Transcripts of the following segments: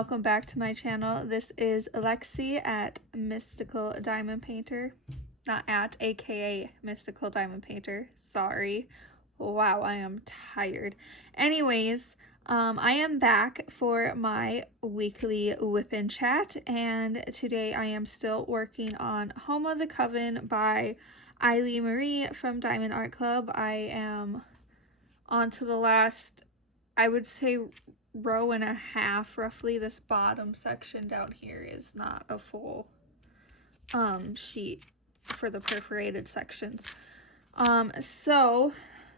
welcome back to my channel. This is Alexi at Mystical Diamond Painter. Not at, aka Mystical Diamond Painter. Sorry. Wow, I am tired. Anyways, I am back for my weekly WIP Chat, and today I am still working on Home of the Coven by Eileen Marie from Diamond Art Club. I am on to the last, I would say, row and a half roughly. This bottom section down here is not a full sheet for the perforated sections. So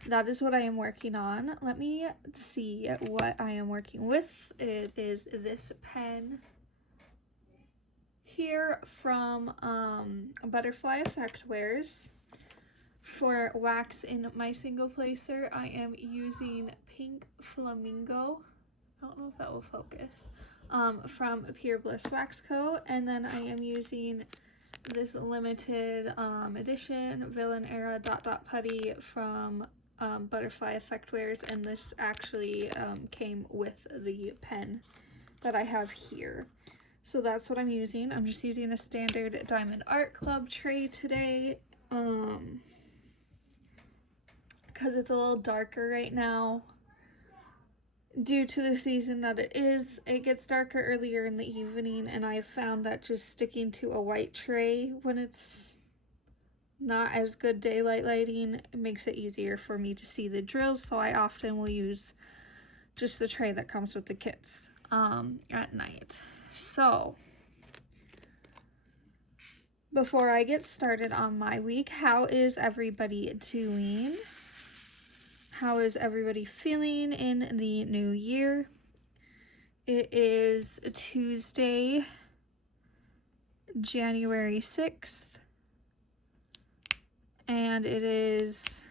that is what I am working on. Let me see what I am working with. It is this pen here from Butterfly Effect Wares. For wax in my single placer, I am using Pink Flamingo. I don't know if that will focus. From Pure Bliss Wax Co. And then I am using this limited edition Villain Era Dot Dot Putty from Butterfly Effect Wares, and this actually came with the pen that I have here. So that's what I'm using. I'm just using a standard Diamond Art Club tray today because it's a little darker right now. Due to the season that it is, it gets darker earlier in the evening, and I've found that just sticking to a white tray when it's not as good daylight lighting, it makes it easier for me to see the drills, so I often will use just the tray that comes with the kits at night. So before I get started on my week, how is everybody doing? How is everybody feeling in the new year? It is Tuesday, January 6th, and it is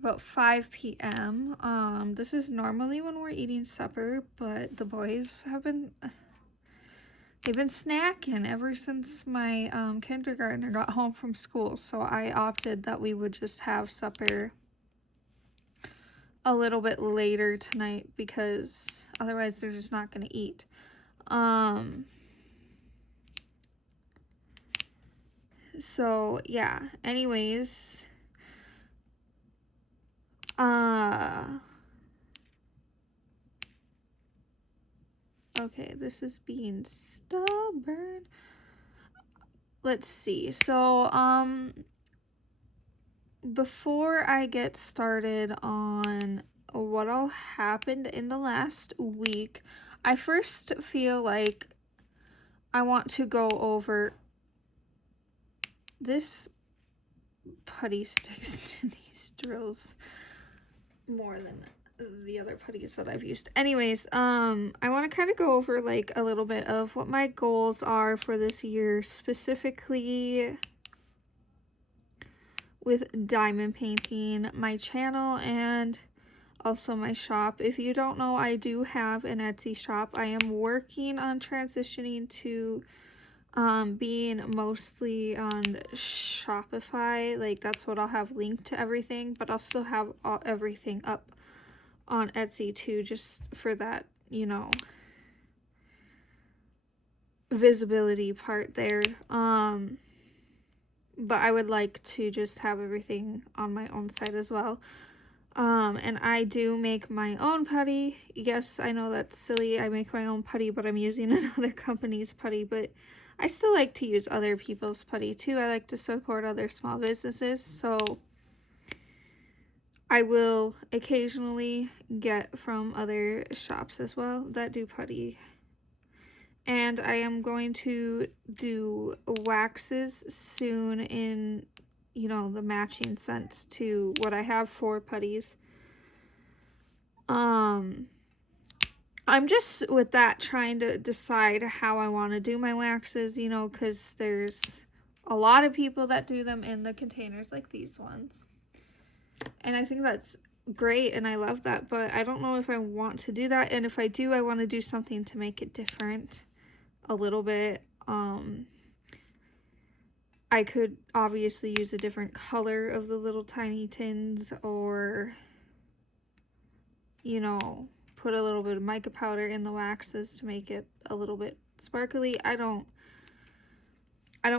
about 5 p.m. This is normally when we're eating supper, but the boys have been snacking ever since my kindergartner got home from school, so I opted that we would just have supper a little bit later tonight because otherwise they're just not going to eat. So yeah, anyways, okay, this is being stubborn. Let's see. So before I get started on what all happened in the last week, I first feel like I want to go over this putty sticks to these drills more than the other putties that I've used. Anyways, I want to kind of go over like a little bit of what my goals are for this year, specifically with diamond painting, my channel, and also my shop. If you don't know, I do have an Etsy shop. I am working on transitioning to being mostly on Shopify. Like, that's what I'll have linked to everything, but I'll still have everything up on Etsy too, just for that, you know, visibility part there. But I would like to just have everything on my own site as well. And I do make my own putty. Yes, I know that's silly. I make my own putty, but I'm using another company's putty. But I still like to use other people's putty too. I like to support other small businesses. So I will occasionally get from other shops as well that do putty. And I am going to do waxes soon in, you know, the matching sense to what I have for putties. I'm just with that trying to decide how I want to do my waxes, you know, because there's a lot of people that do them in the containers like these ones. And I think that's great and I love that, but I don't know if I want to do that. And if I do, I want to do something to make it different a little bit. I could obviously use a different color of the little tiny tins, or, you know, put a little bit of mica powder in the waxes to make it a little bit sparkly. I don't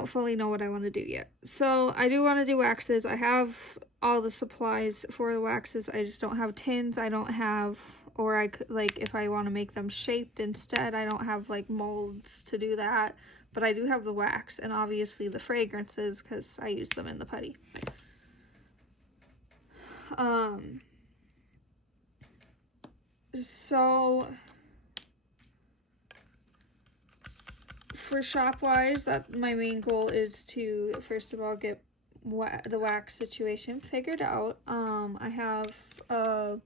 fully know what I want to do yet. So I do want to do waxes. I have all the supplies for the waxes. I just don't have tins. I don't have, or I could, like, if I want to make them shaped instead, I don't have like molds to do that. But I do have the wax and obviously the fragrances because I use them in the putty. So for shop wise, that my main goal is to first of all get the wax situation figured out. I have a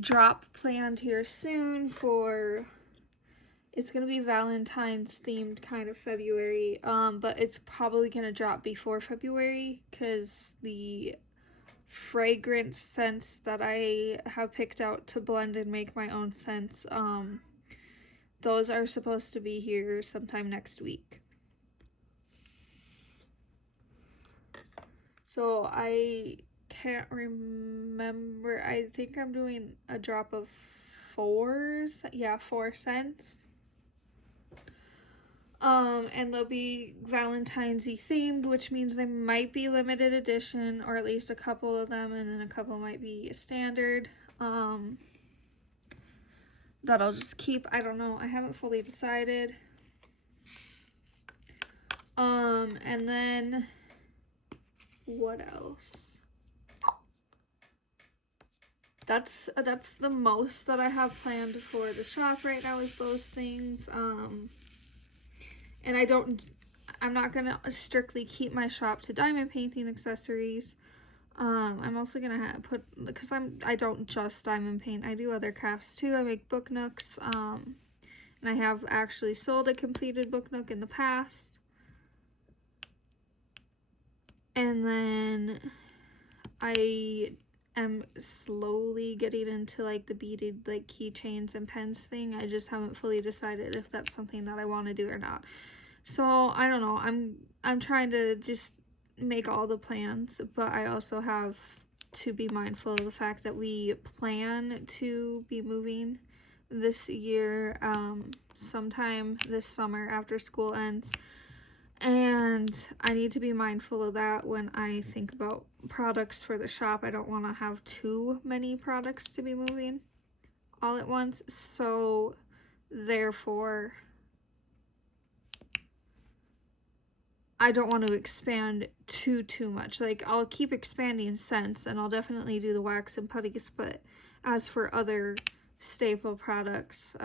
drop planned here soon for, it's gonna be Valentine's themed kind of February, but it's probably gonna drop before February because the fragrance scents that I have picked out to blend and make my own scents, those are supposed to be here sometime next week. So I can't remember, I think I'm doing a drop of 4 scents. And they'll be Valentine's-y themed, which means they might be limited edition, or at least a couple of them, and then a couple might be standard. That I'll just keep. I don't know. I haven't fully decided. And then what else? That's the most that I have planned for the shop right now is those things. And I'm not gonna strictly keep my shop to diamond painting accessories. I'm also gonna put, because I don't just diamond paint, I do other crafts too. I make book nooks, and I have actually sold a completed book nook in the past. And then I am slowly getting into like the beaded like keychains and pens thing. I just haven't fully decided if that's something that I want to do or not. So I don't know. I'm trying to just make all the plans, but I also have to be mindful of the fact that we plan to be moving this year, sometime this summer after school ends, and I need to be mindful of that when I think about products for the shop. I don't want to have too many products to be moving all at once, so therefore I don't want to expand too much. Like, I'll keep expanding scents, and I'll definitely do the wax and putties, but as for other staple products,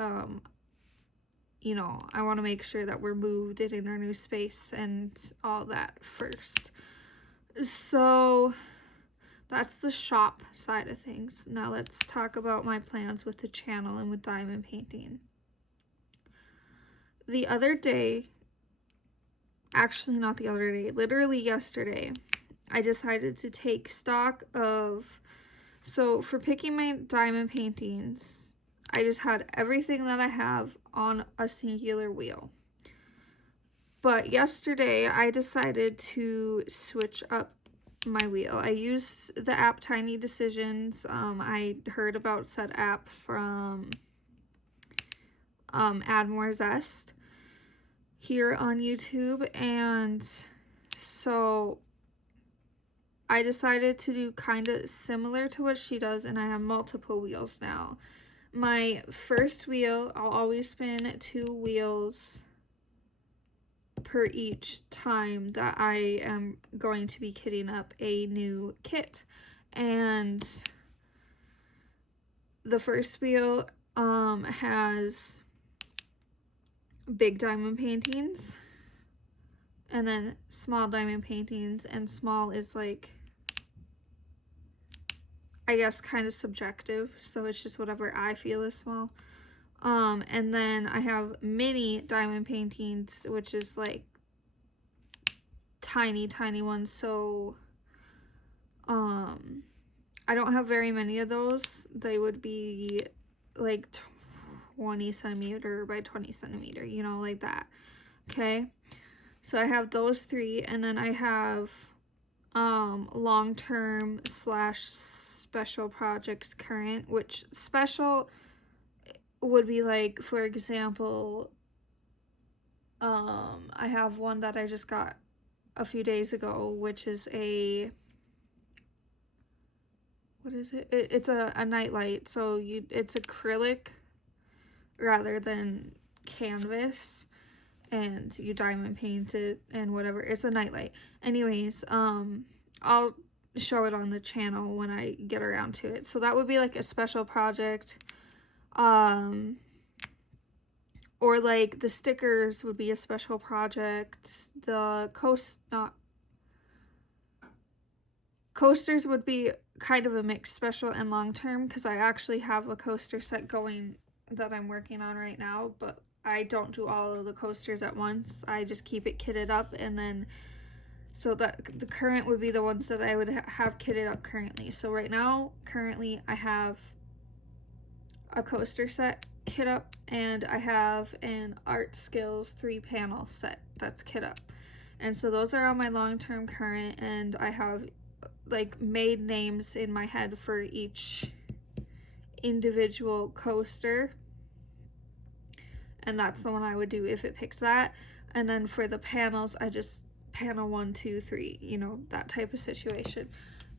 you know, I want to make sure that we're moved in our new space and all that first. So that's the shop side of things. Now let's talk about my plans with the channel and with diamond painting. The other day, actually not the other day, literally yesterday, I decided to take stock of, so for picking my diamond paintings, I just had everything that I have on a singular wheel. But yesterday I decided to switch up my wheel. I use the app Tiny Decisions. I heard about said app from Add More Zest here on YouTube, and so I decided to do kind of similar to what she does, and I have multiple wheels now. My first wheel, I'll always spin 2 wheels per each time that I am going to be kitting up a new kit, and the first wheel has big diamond paintings and then small diamond paintings, and small is like, I guess, kind of subjective, so it's just whatever I feel is small. And then I have mini diamond paintings, which is like tiny ones. So I don't have very many of those. They would be like 20 centimeter by 20 centimeter, you know, like that. Okay, so I have those 3, and then I have long-term / special projects current, which special would be like, for example, I have one that I just got a few days ago, which is what is it? It's a nightlight, so it's acrylic rather than canvas, and you diamond paint it and whatever. It's a nightlight. Anyways, I'll show it on the channel when I get around to it. So that would be like a special project. Or like the stickers would be a special project. The coasters would be kind of a mix, special and long term, because I actually have a coaster set going that I'm working on right now, but I don't do all of the coasters at once. I just keep it kitted up, and then so that the current would be the ones that I would have kitted up currently. So right now, currently I have a coaster set kit up, and I have an Art Skills 3-panel set that's kit up. And so those are on my long-term current, and I have like made names in my head for each individual coaster, and that's the one I would do if it picked that. And then for the panels, I just panel 1, 2, 3, you know, that type of situation.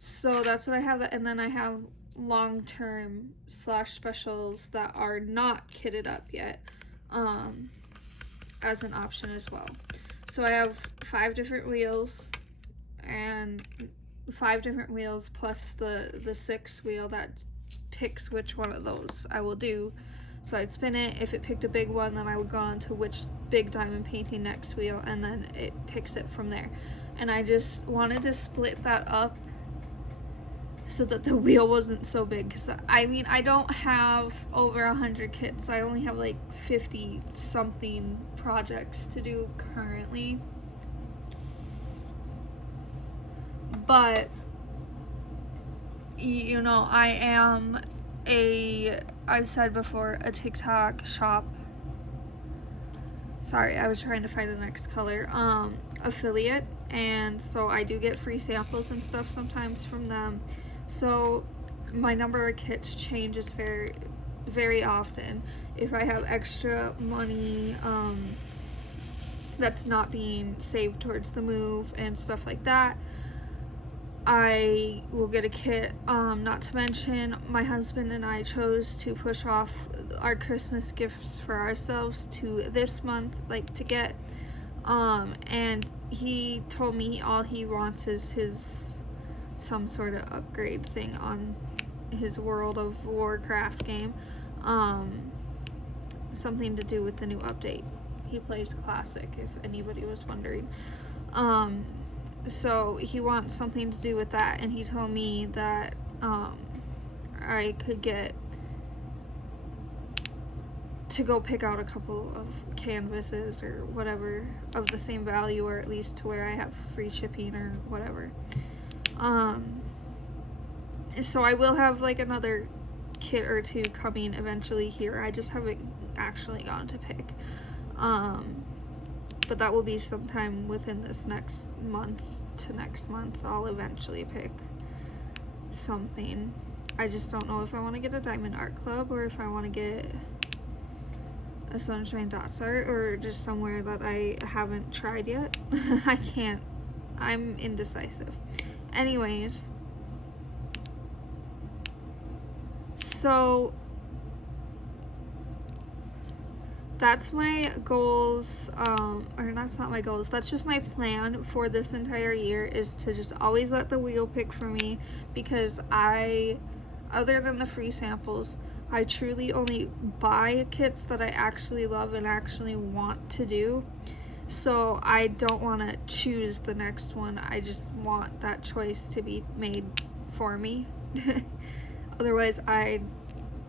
So that's what I have. And then I have long-term / specials that are not kitted up yet, as an option as well. So I have 5 different wheels, and 5 different wheels plus the 6th wheel that picks which one of those I will do. So I'd spin it. If it picked a big one, then I would go on to which big diamond painting next wheel, and then it picks it from there. And I just wanted to split that up so that the wheel wasn't so big, because I mean, I don't have over 100 kits. I only have like 50 something projects to do currently. But you know, I am I've said before, a TikTok shop. Sorry, I was trying to find the next color. Affiliate, and so I do get free samples and stuff sometimes from them. So my number of kits changes very, very often. If I have extra money that's not being saved towards the move and stuff like that, I will get a kit. Not to mention, my husband and I chose to push off our Christmas gifts for ourselves to this month, like to get, and he told me all he wants is some sort of upgrade thing on his World of Warcraft game, something to do with the new update. He plays Classic, if anybody was wondering. So he wants something to do with that, and he told me that I could get to go pick out a couple of canvases or whatever of the same value, or at least to where I have free shipping or whatever. So I will have like another kit or 2 coming eventually here. I just haven't actually gone to pick. But that will be sometime within this next month to next month. I'll eventually pick something. I just don't know if I want to get a Diamond Art Club or if I want to get a Sunshine Dots Art, or just somewhere that I haven't tried yet. I'm indecisive. Anyways, so that's my goals, or that's not my goals, that's just my plan for this entire year, is to just always let the wheel pick for me, because other than the free samples, I truly only buy kits that I actually love and actually want to do. So I don't want to choose the next one. I just want that choice to be made for me. Otherwise, I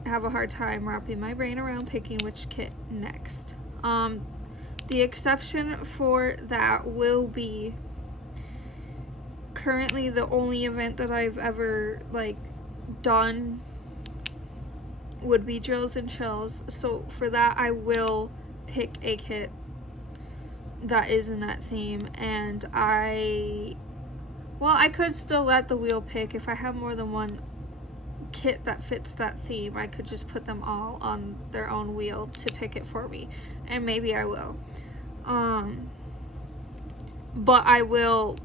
have a hard time wrapping my brain around picking which kit next. The exception for that will be currently the only event that I've ever like done would be Drills and Chills. So for that, I will pick a kit that is in that theme, and I could still let the wheel pick if I have more than one kit that fits that theme, I could just put them all on their own wheel to pick it for me, and maybe I will. But I will,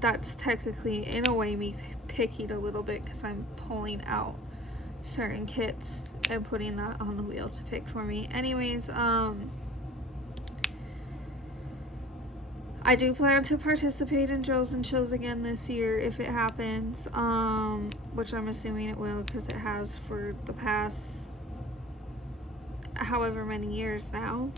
that's technically in a way me picking a little bit because I'm pulling out certain kits and putting that on the wheel to pick for me. Anyways, I do plan to participate in Joes and Chills again this year if it happens, which I'm assuming it will because it has for the past however many years now.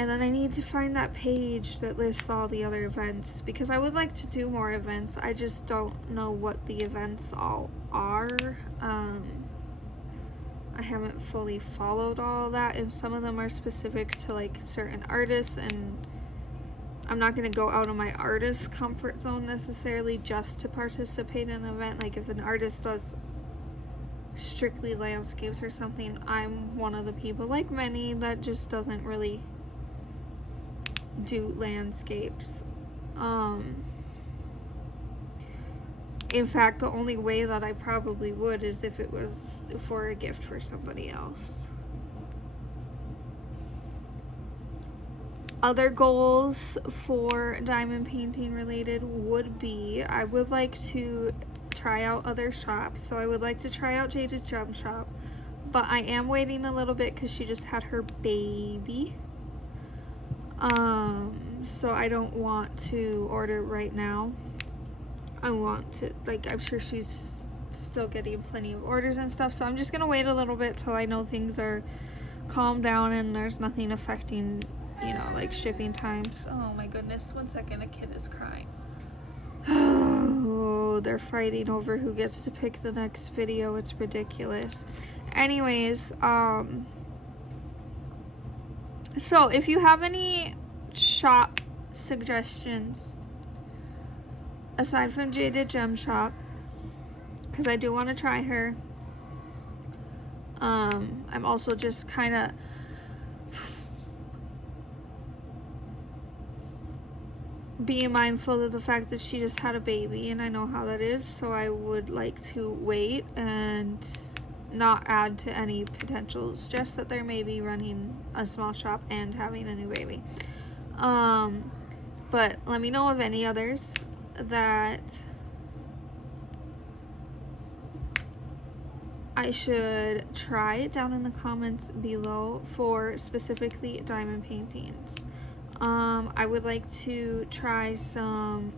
And then I need to find that page that lists all the other events because I would like to do more events. I just don't know what the events all are. I haven't fully followed all that, and some of them are specific to like certain artists, and I'm not going to go out of my artist comfort zone necessarily just to participate in an event. Like if an artist does strictly landscapes or something, I'm one of the people, like many, that just doesn't really do landscapes. In fact, the only way that I probably would is if it was for a gift for somebody else. Other goals for diamond painting related would be, I would like to try out other shops. So I would like to try out Jaded Gem Shop, but I am waiting a little bit because she just had her baby. So I don't want to order right now. I want to, like, I'm sure she's still getting plenty of orders and stuff, so I'm just gonna wait a little bit till I know things are calmed down and there's nothing affecting, you know, like shipping times. Oh my goodness, 1 second, a kid is crying. Oh, they're fighting over who gets to pick the next video. It's ridiculous. Anyways, so if you have any shop suggestions aside from Jaded Gem Shop, because I do want to try her, I'm also just kind of being mindful of the fact that she just had a baby, and I know how that is, so I would like to wait and not add to any potential stress that there may be running a small shop and having a new baby. But let me know of any others that I should try down in the comments below for specifically diamond paintings. I would like to try some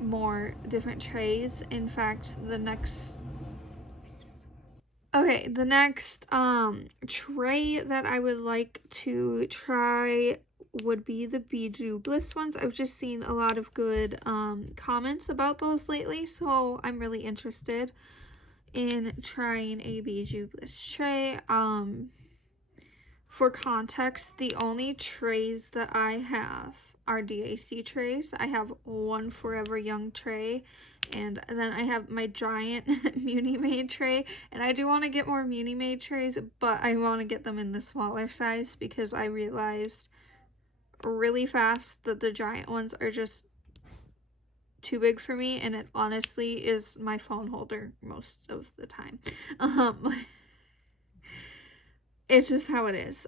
more different trays. In fact, the next tray that I would like to try would be the Bijou Bliss ones. I've just seen a lot of good comments about those lately, so I'm really interested in trying a Bijou Bliss tray. For context, the only trays that I have are DAC trays. I have one Forever Young tray, and then I have my giant Muni Made tray, and I do want to get more Muni Made trays, but I want to get them in the smaller size because I realized really fast that the giant ones are just too big for me, and it honestly is my phone holder most of the time. It's just how it is.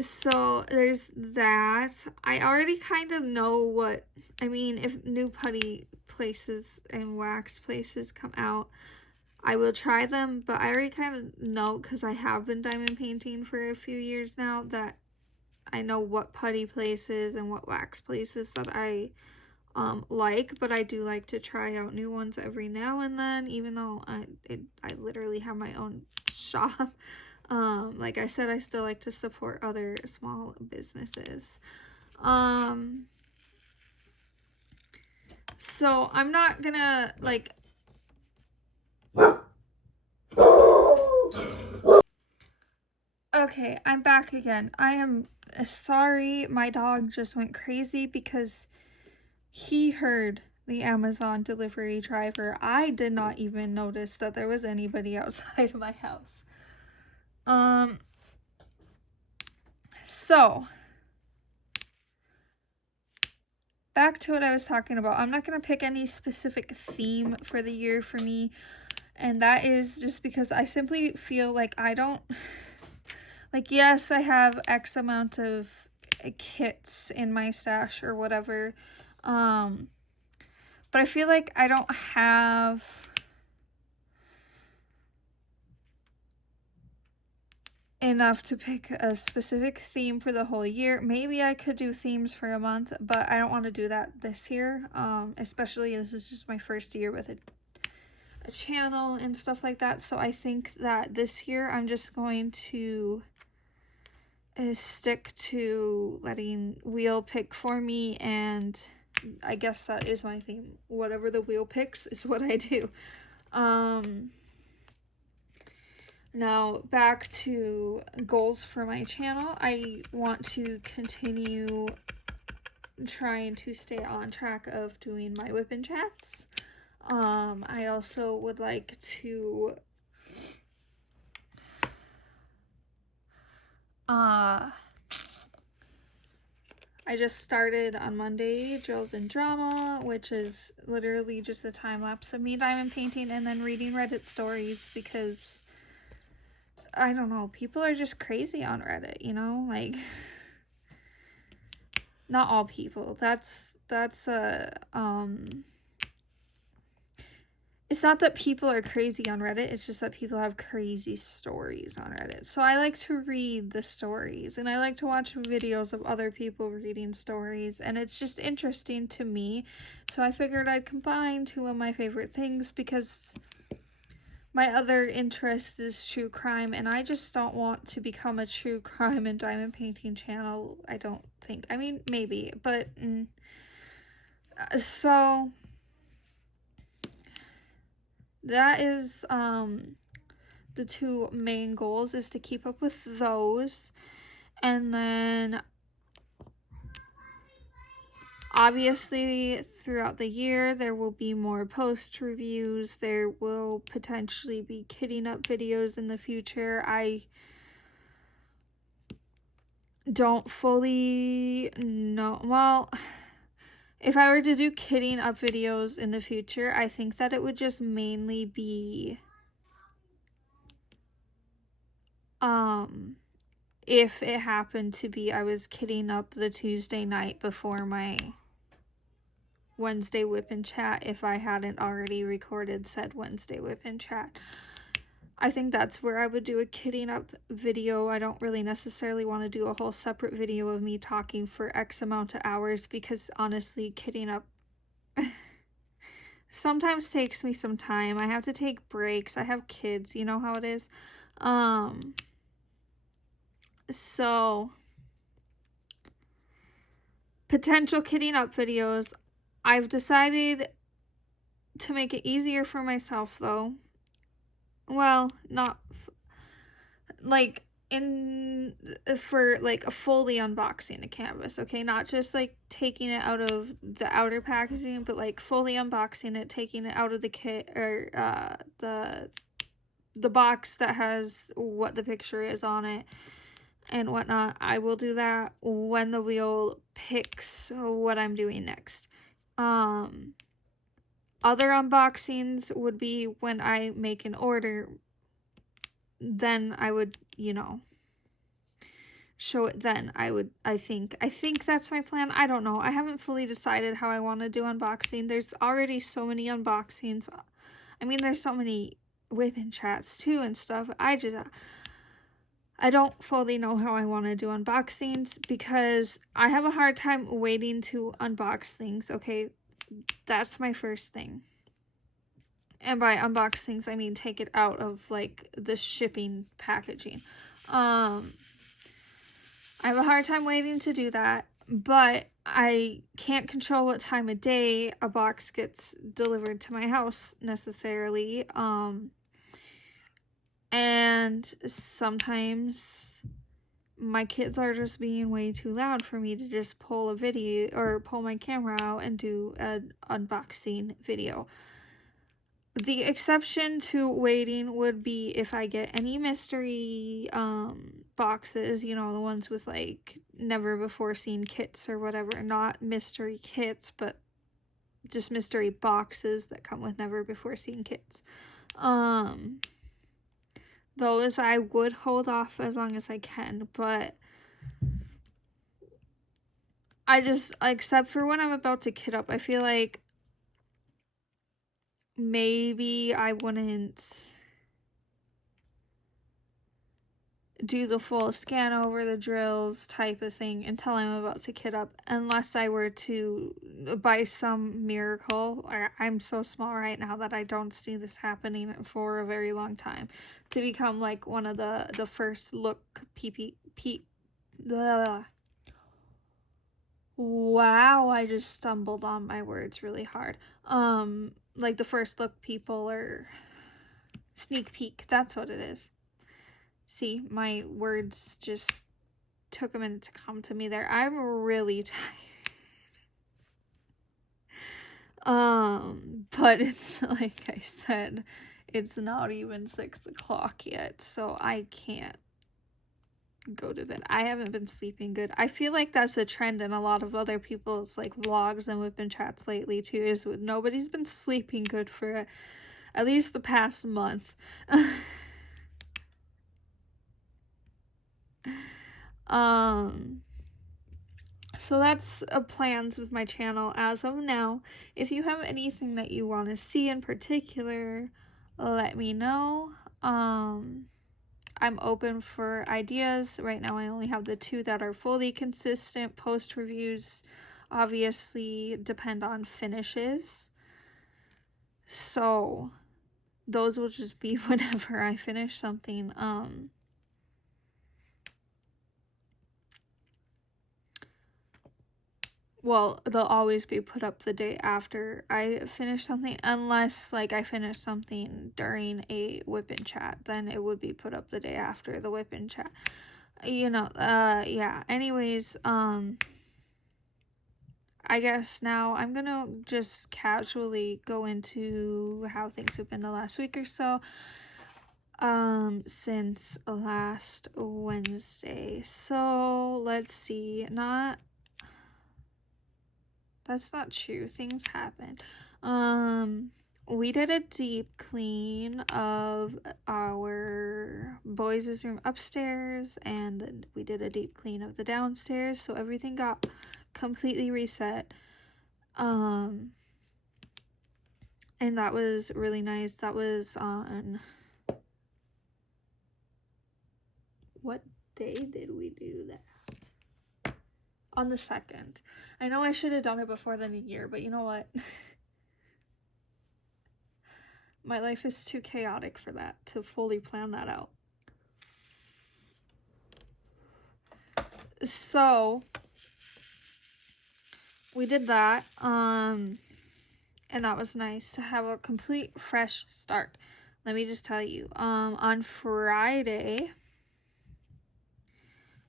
So there's that. I already kind of know what, I mean, if new putty places and wax places come out, I will try them, but I already kind of know, because I have been diamond painting for a few years now, that I know what putty places and what wax places that I like, but I do like to try out new ones every now and then, even though I literally have my own shop. Like I said, I still like to support other small businesses. So I'm not gonna, like, okay, I'm back again. I am sorry, my dog just went crazy because he heard the Amazon delivery driver. I did not even notice that there was anybody outside of my house. So back to what I was talking about. I'm not going to pick any specific theme for the year for me. And that is just because I simply feel like I don't... Like, yes, I have X amount of kits in my stash or whatever. But I feel like I don't have... enough to pick a specific theme for the whole year. Maybe I could do themes for a month, but I don't want to do that this year. Especially this is just my first year with a channel and stuff like that. So I think that this year I'm just going to stick to letting Wheel pick for me, and I guess that is my theme. Whatever the Wheel picks is what I do. Now, back to goals for my channel. I want to continue trying to stay on track of doing my WIP chats. I also would like to I just started on Monday Drills and Drama, which is literally just a time lapse of me diamond painting and then reading Reddit stories, because I don't know, people are just crazy on Reddit, you know, like, not all people, it's not that people are crazy on Reddit, it's just that people have crazy stories on Reddit. So I like to read the stories, and I like to watch videos of other people reading stories, and it's just interesting to me. So I figured I'd combine two of my favorite things, because my other interest is true crime, and I just don't want to become a true crime and diamond painting channel. I don't think. I mean, maybe, but so that is the two main goals, is to keep up with those. And then obviously throughout the year there will be more post reviews. There will potentially be kitting up videos in the future. I don't fully know. Well, if I were to do kitting up videos in the future, I think that it would just mainly be if it happened to be I was kitting up the Tuesday night before my Wednesday WIP Chat, if I hadn't already recorded said Wednesday WIP Chat. I think that's where I would do a kitting up video. I don't really necessarily want to do a whole separate video of me talking for X amount of hours, because honestly, kitting up sometimes takes me some time. I have to take breaks. I have kids, you know how it is. So potential kitting up videos. I've decided to make it easier for myself, though. Well, not like for like a fully unboxing a canvas, okay? Not just like taking it out of the outer packaging, but like fully unboxing it, taking it out of the kit, or the box that has what the picture is on it and whatnot. I will do that when the Wheel picks what I'm doing next. Other unboxings would be when I make an order, then I would, you know, show it then. I think that's my plan. I don't know. I haven't fully decided how I want to do unboxing. There's already so many unboxings. I mean, there's so many WIP chats too and stuff. I don't fully know how I want to do unboxings, because I have a hard time waiting to unbox things, okay? That's my first thing. And by unbox things, I mean take it out of like the shipping packaging. I have a hard time waiting to do that, but I can't control what time of day a box gets delivered to my house necessarily. And sometimes my kids are just being way too loud for me to just pull a video or pull my camera out and do an unboxing video. The exception to waiting would be if I get any mystery boxes, you know, the ones with like never before seen kits or whatever. Not mystery kits, but just mystery boxes that come with never before seen kits. Those I would hold off as long as I can, but I just, except for when I'm about to kit up, I feel like maybe I wouldn't do the full scan over the drills type of thing until I'm about to kit up, unless I were to, by some miracle, I'm so small right now that I don't see this happening for a very long time, to become like one of the first look wow, I just stumbled on my words really hard. Like the first look people, or sneak peek, that's what it is. See, my words just took a minute to come to me there. I'm really tired. But it's like I said, it's not even 6 o'clock yet, so I can't go to bed. I haven't been sleeping good. I feel like that's a trend in a lot of other people's like vlogs and WIP chats lately too, is nobody's been sleeping good for at least the past month. So that's plans with my channel as of now. If you have anything that you want to see in particular, let me know. I'm open for ideas. Right now I only have the 2 that are fully consistent. Post reviews obviously depend on finishes, so those will just be whenever I finish something. Well, they'll always be put up the day after I finish something, unless like I finish something during a WIP chat, then it would be put up the day after the WIP chat. You know, yeah. Anyways, I guess now I'm gonna just casually go into how things have been the last week or so. Since last Wednesday. So let's see. That's not true. Things happened. We did a deep clean of our boys' room upstairs, and then we did a deep clean of the downstairs, so everything got completely reset. And that was really nice. That was on, what day did we do that? On the 2nd. I know I should have done it before the new year, but you know what? My life is too chaotic for that, to fully plan that out. So we did that, and that was nice to have a complete fresh start. Let me just tell you, on Friday,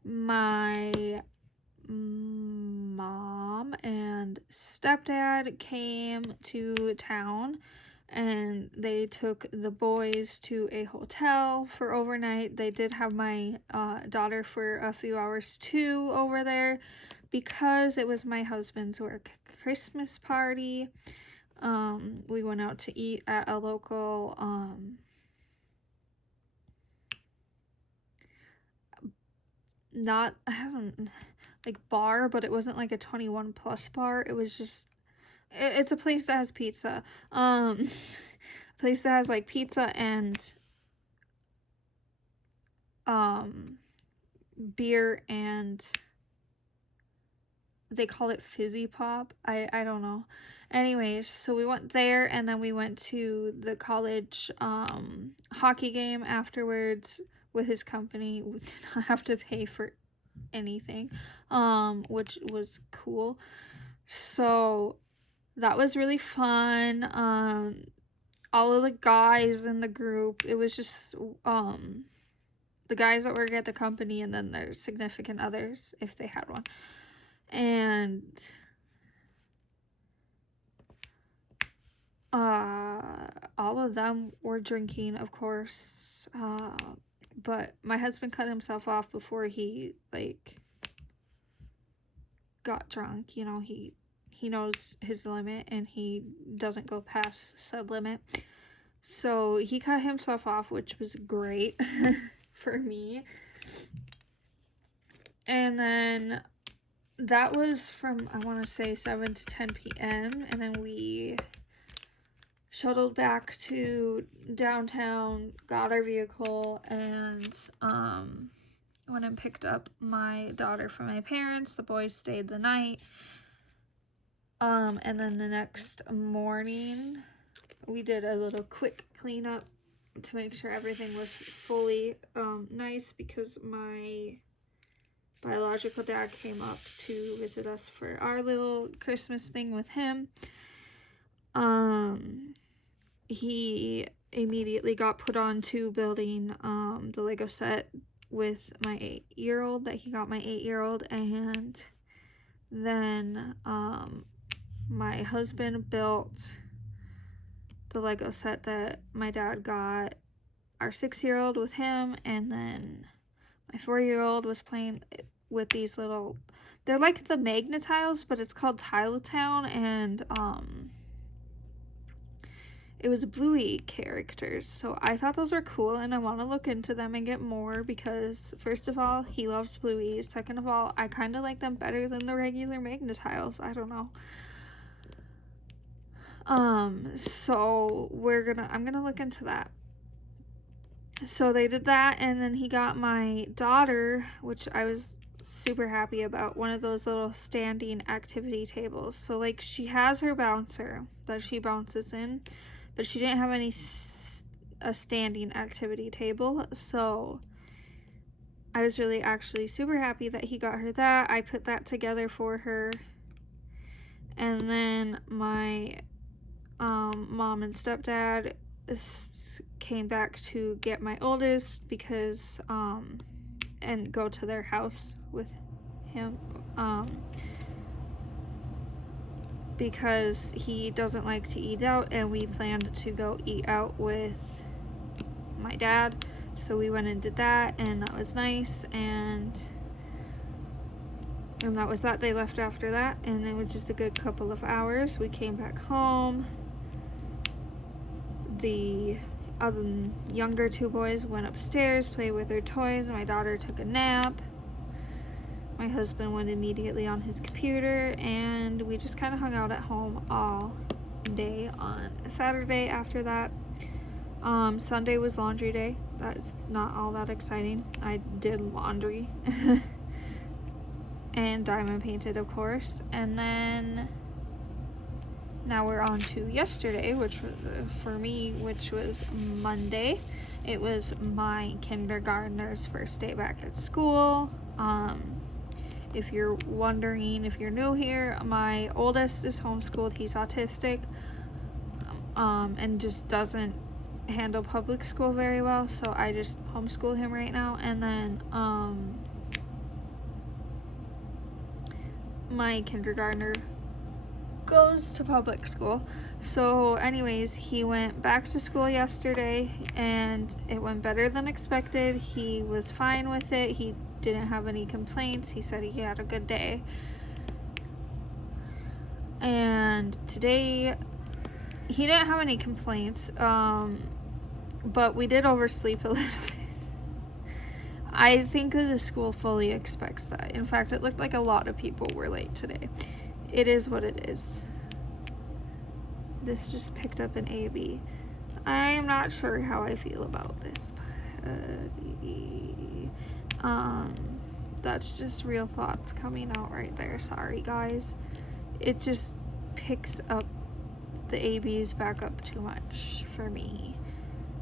my mom and stepdad came to town, and they took the boys to a hotel for overnight. They did have my daughter for a few hours too over there, because it was my husband's work Christmas party. We went out to eat at a local bar, but it wasn't like a 21 plus bar. It was just, it's a place that has pizza. A place that has like pizza and beer, and they call it fizzy pop. I don't know. Anyways, so we went there, and then we went to the college hockey game afterwards with his company. We did not have to pay for anything, which was cool. So that was really fun. All of the guys in the group, it was just the guys that work at the company, and then their significant others if they had one. And All of them were drinking, of course, but my husband cut himself off before he, like, got drunk. You know, he knows his limit, and he doesn't go past said limit. So he cut himself off, which was great for me. And then that was from, I want to say, 7 to 10 p.m. And then we shuttled back to downtown, got our vehicle, and went and picked up my daughter from my parents. The boys stayed the night. And then the next morning, we did a little quick cleanup to make sure everything was fully nice, because my biological dad came up to visit us for our little Christmas thing with him. He immediately got put on to building the Lego set with my 8-year-old, that he got my 8-year-old, and then my husband built the Lego set that my dad got our 6-year-old with him, and then my 4-year-old was playing with these little, they're like the Magnetiles, but it's called Tile Town, and it was Bluey characters, so I thought those were cool, and I want to look into them and get more, because first of all, he loves Bluey. Second of all, I kind of like them better than the regular Magnetiles. I don't know. So I'm gonna look into that. So they did that, and then he got my daughter, which I was super happy about, one of those little standing activity tables. So, like, she has her bouncer that she bounces in, but she didn't have a standing activity table. So I was really actually super happy that he got her that. I put that together for her, and then my mom and stepdad came back to get my oldest, because and go to their house with him, because he doesn't like to eat out, and we planned to go eat out with my dad. So we went and did that, and that was nice, and that was that. They left after that, and it was just a good couple of hours. We came back home. The younger 2 boys went upstairs, played with their toys. My daughter took a nap. My husband went immediately on his computer, and we just kind of hung out at home all day on Saturday after that. Sunday was laundry day. That's not all that exciting. I did laundry and diamond painted, of course. And then now we're on to yesterday, which was for me, which was Monday. It was my kindergartner's first day back at school. If you're wondering, if you're new here, my oldest is homeschooled. He's autistic, and just doesn't handle public school very well, so I just homeschool him right now. And then my kindergartner goes to public school. So anyways, he went back to school yesterday, and it went better than expected. He was fine with it. He didn't have any complaints. He said he had a good day. And today he didn't have any complaints, but we did oversleep a little bit. I think that the school fully expects that. In fact, it looked like a lot of people were late today. It is what it is. This just picked up an AB. I am not sure how I feel about this. That's just real thoughts coming out right there. Sorry, guys. It just picks up the ABs back up too much for me.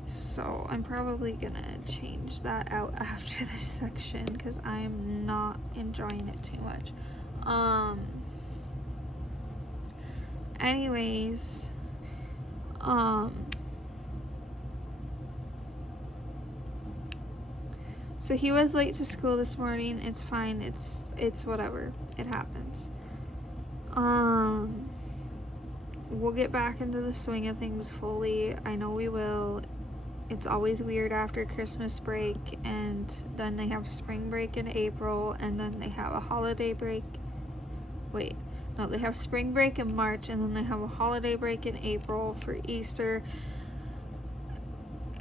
So I'm probably gonna change that out after this section, because I'm not enjoying it too much. Anyways, so he was late to school this morning. It's fine. It's whatever. It happens. we'll get back into the swing of things fully. I know we will. It's always weird after Christmas break, and then they have spring break in April, and then they have a holiday break. Wait, no, they have spring break in March, and then they have a holiday break in April for Easter.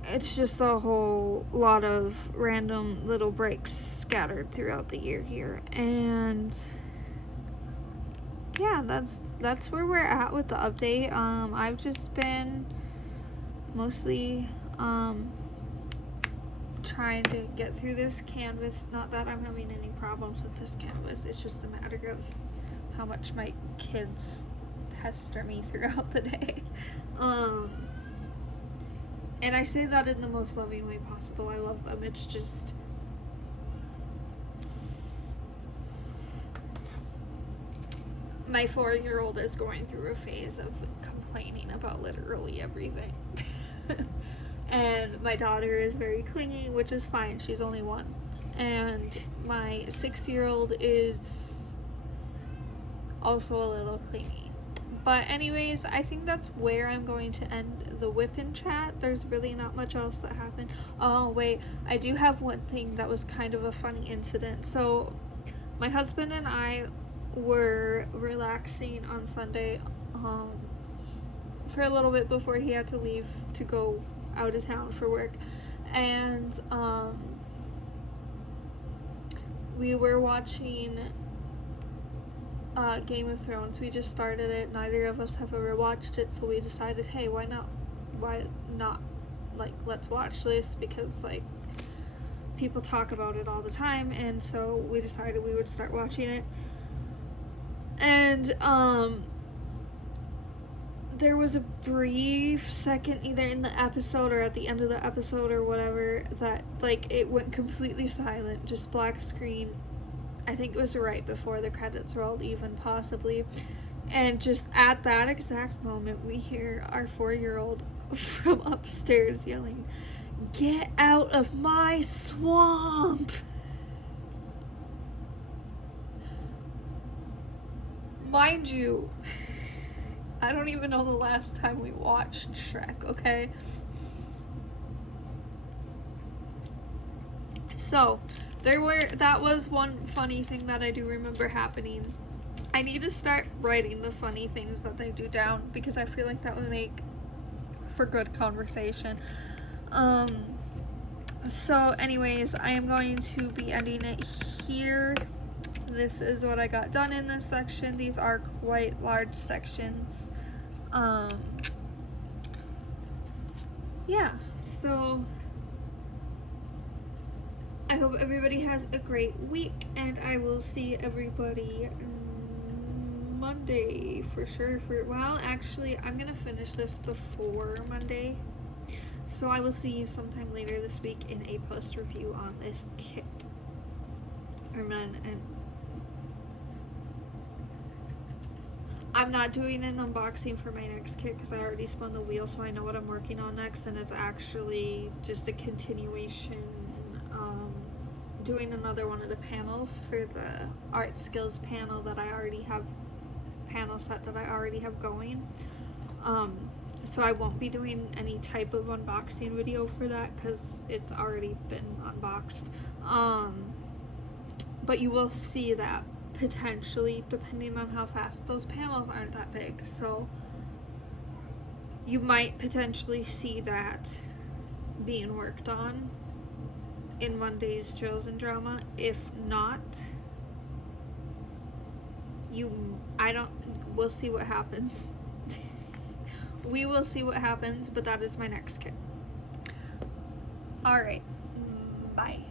It's just a whole lot of random little breaks scattered throughout the year here, and yeah, that's where we're at with the update. I've just been mostly trying to get through this canvas. Not that I'm having any problems with this canvas, it's just a matter of how much my kids pester me throughout the day. And I say that in the most loving way possible. I love them. It's just my 4-year-old is going through a phase of complaining about literally everything. And my daughter is very clingy, which is fine. She's only 1. And my 6-year-old is also a little clingy. But anyways, I think that's where I'm going to end the WIP Chat. There's really not much else that happened. Oh wait, I do have one thing that was kind of a funny incident. So my husband and I were relaxing on Sunday for a little bit before he had to leave to go out of town for work, and we were watching Game of Thrones. We just started it. Neither of us have ever watched it, so we decided, hey, why not like, let's watch this, because like people talk about it all the time. And so we decided we would start watching it. And there was a brief second, either in the episode or at the end of the episode or whatever, that like it went completely silent, just black screen. I think it was right before the credits rolled, even possibly. And just at that exact moment, we hear our 4-year-old from upstairs yelling, "Get out of my swamp!" Mind you, I don't even know the last time we watched Shrek, okay? So, that was one funny thing that I do remember happening. I need to start writing the funny things that they do down, because I feel like that would make for good conversation. So anyways, I am going to be ending it here. This is what I got done in this section. These are quite large sections. Yeah, so I hope everybody has a great week, and I will see everybody Monday for sure. Well, actually, I'm gonna finish this before Monday, so I will see you sometime later this week in a post review on this kit. And I'm not doing an unboxing for my next kit because I already spun the wheel, so I know what I'm working on next, and it's actually just a continuation, doing another one of the panels for the art skills panel that I already have, panel set that I already have going. So I won't be doing any type of unboxing video for that because it's already been unboxed. But you will see that potentially, depending on how fast those panels aren't that big. So you might potentially see that being worked on in Monday's Drills and Drama. If not, we'll see what happens. We will see what happens, but that is my next kit. Alright, bye.